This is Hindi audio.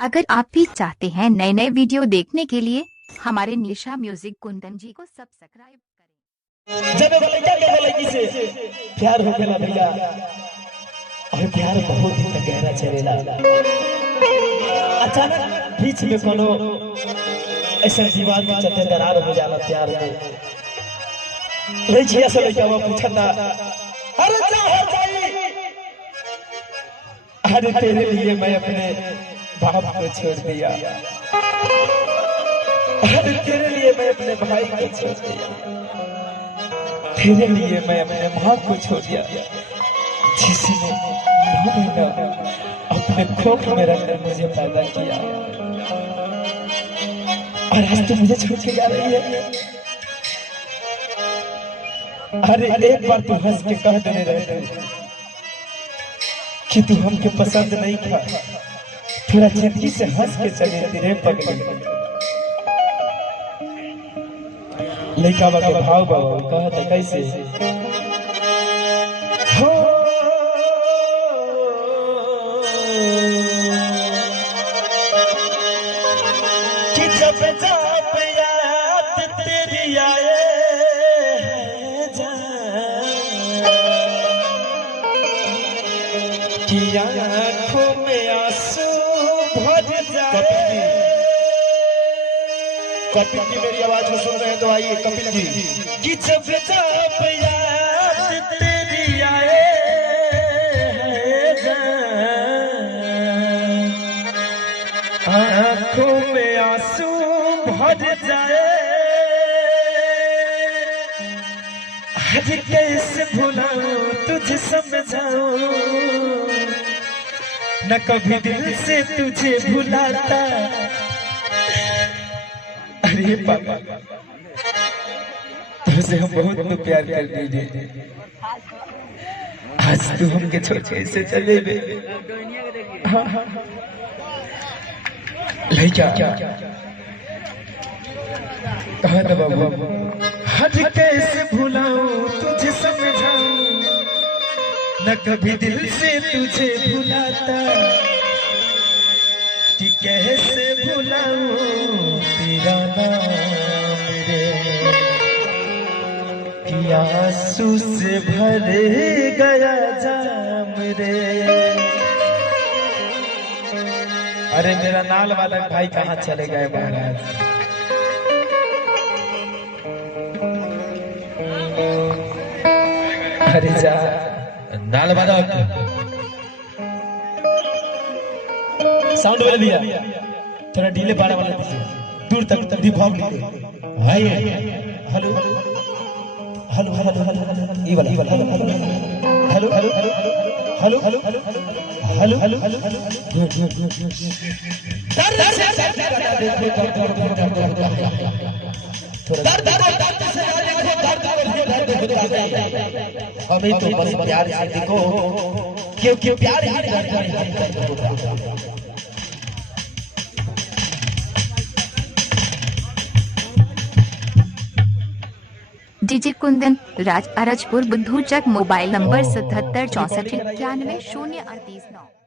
अगर आप भी चाहते हैं नए नए वीडियो देखने के लिए हमारे निशा म्यूजिक कुंदन जी को सब्सक्राइब करें। जब एगो लड़का के एगो लड़की से प्यार हो गया भैया, और प्यार बहुत ही तक गहरा चलेला। अचानक बीच में कोनो ऐसा दीवार के चलते दरार हो जाला प्यार में। लड़किया से लड़का वो पूछता, अरे चाहे जाई, अरे तेरे लिए मैं अपने बाप को छोड़ दिया, अरे तेरे लिए मैं अपने भाई को छोड़ दिया, तेरे लिए मैं अपने माँ को छोड़ दिया, जिसने 9 महीना अपने कोख में रखकर मुझे पैदा किया, और आज तू मुझे छोड़ के जा रही है। अरे एक बार तू हंस के कह देने रहते कि तू हमके पसंद नहीं था, थोड़ा जिंदगी से हंस के चले तेरे पगली। लड़का के भाव बाबा कहता कैसे, हो कि जब जब याद तेरी आए कि आँखों में आंसू भर जाए। कपिल जी मेरी आवाज को सुन रहे हैं तो आइए कपिल जी। कि जब जब याद तेरी आए आँखों में आंसू भर जाए, आज कैसे भुलाऊं तुझे समझाऊं, न कभी दिल से तुझे भुलाता। अरे पापा तुझसे हम बहुत प्यार करते हैं, आज तू हमके छोड़ कैसे चले बे। हाँ हाँ लड़का कहा था बाबू, आज कैसे भुलाऊं तुझे समझाऊं, न कभी दिल से तुझे भुलाता, कि कैसे भुलाऊं तेरा नाम रे, कि आंसू से भर गया जाम रे। अरे मेरा नाल वाला भाई कहाँ चले गए महाराज। अरे जा नाल वाला साउंड वाला दिया, थोड़ा ढीले पारा वाला दीजिए, दूर तक दी भाव लीजिए। Hi hello hello hello hello ये वाला hello hello hello hello hello hello hello अभी तो बस प्यार से देखो, क्योंकि प्यार ही डीजे कुंदन राज अरजपुर बुद्धू चक मोबाइल नंबर 77 64 91 0 38 9।